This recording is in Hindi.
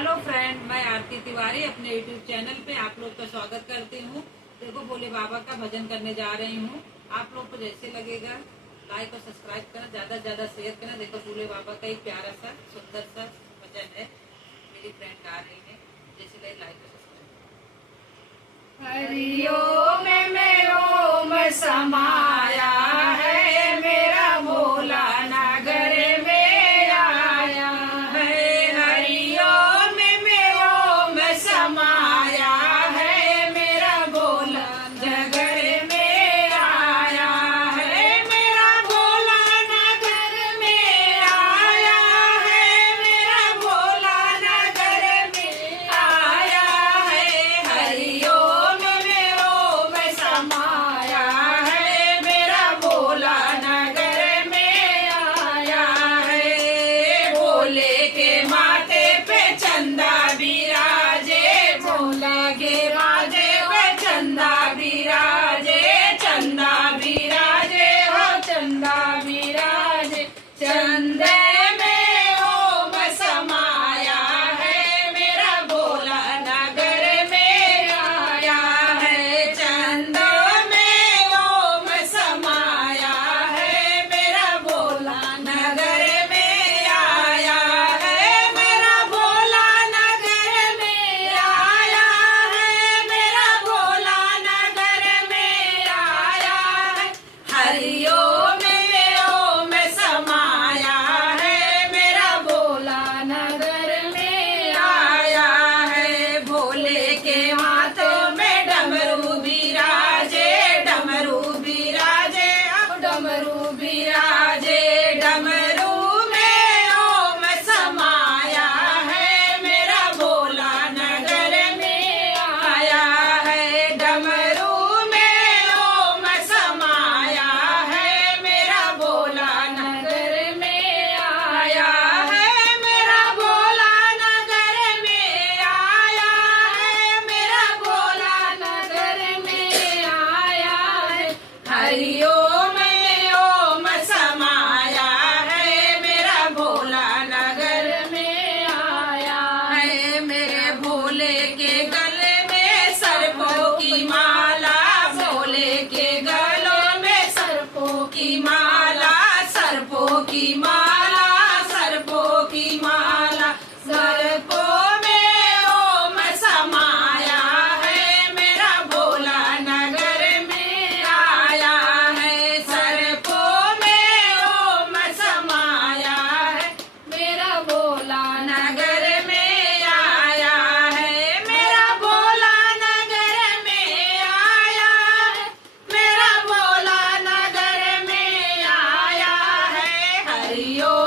हेलो फ्रेंड, मैं आरती तिवारी अपने यूट्यूब चैनल पे आप लोग का स्वागत करती हूँ। देखो, भोले बाबा का भजन करने जा रही हूँ। आप लोग को जैसे लगेगा लाइक और सब्सक्राइब करना, ज्यादा से ज्यादा शेयर करना। देखो, भोले बाबा का एक प्यारा सा सुंदर सा भजन है, मेरी फ्रेंड गा रही है। जैसे लगे लाइक और सब्सक्राइब। हरि ओम में ओम समाया है, मेरा भोला नगर में आया है। हरि ओम में ओम समाया है, मेरा भोला नगर में आया है। मेरा भोला नगर में आया है, मेरा भोला नगर में आया है। हरि ओम में ओम समाया है, मेरा भोला नगर में आया है। भोले के माथे पे चंदा बिराजे, भोले के माथे पे चंदा बिराजे, चंदा बिराजे हो चंदा बिराजे। चंदे में ओम समाया है, मेरा भोला नगर में आया है। चंदो में ओम समाया है, मेरा भोला नगर में आया है। मेरा भोला नगर में आया है, मेरा भोला नगर में आया है। हरि ओम में ओम समाया है, मेरा भोला नगर में आया है। भोले के हाथों में डमरू बिराजे, डमरू बिराजे, अब डमरू बिराजे। डमरू में ओम समाया है, मेरा भोला नगर में आया है। डमरू में ओम समाया है, मेरा भोला नगर में आया है। मेरा भोला नगर में आया है, मेरा भोला नगर में आया है। हरि ओम में ओम समाया है, मेरा भोला नगर में आया है। मेरे भोले के गले में सर्पों की माला, भोले के गलों में सर्पों की माला, सर्पों की माला, सर्पों की माला। सर्पों में ओम समाया है, मेरा भोला नगर में आया है। सर्पों में ओम समाया है, मेरा भोला नगर में आया है। मेरा भोला नगर में आया है, मेरा भोला नगर में आया है। हरि ओम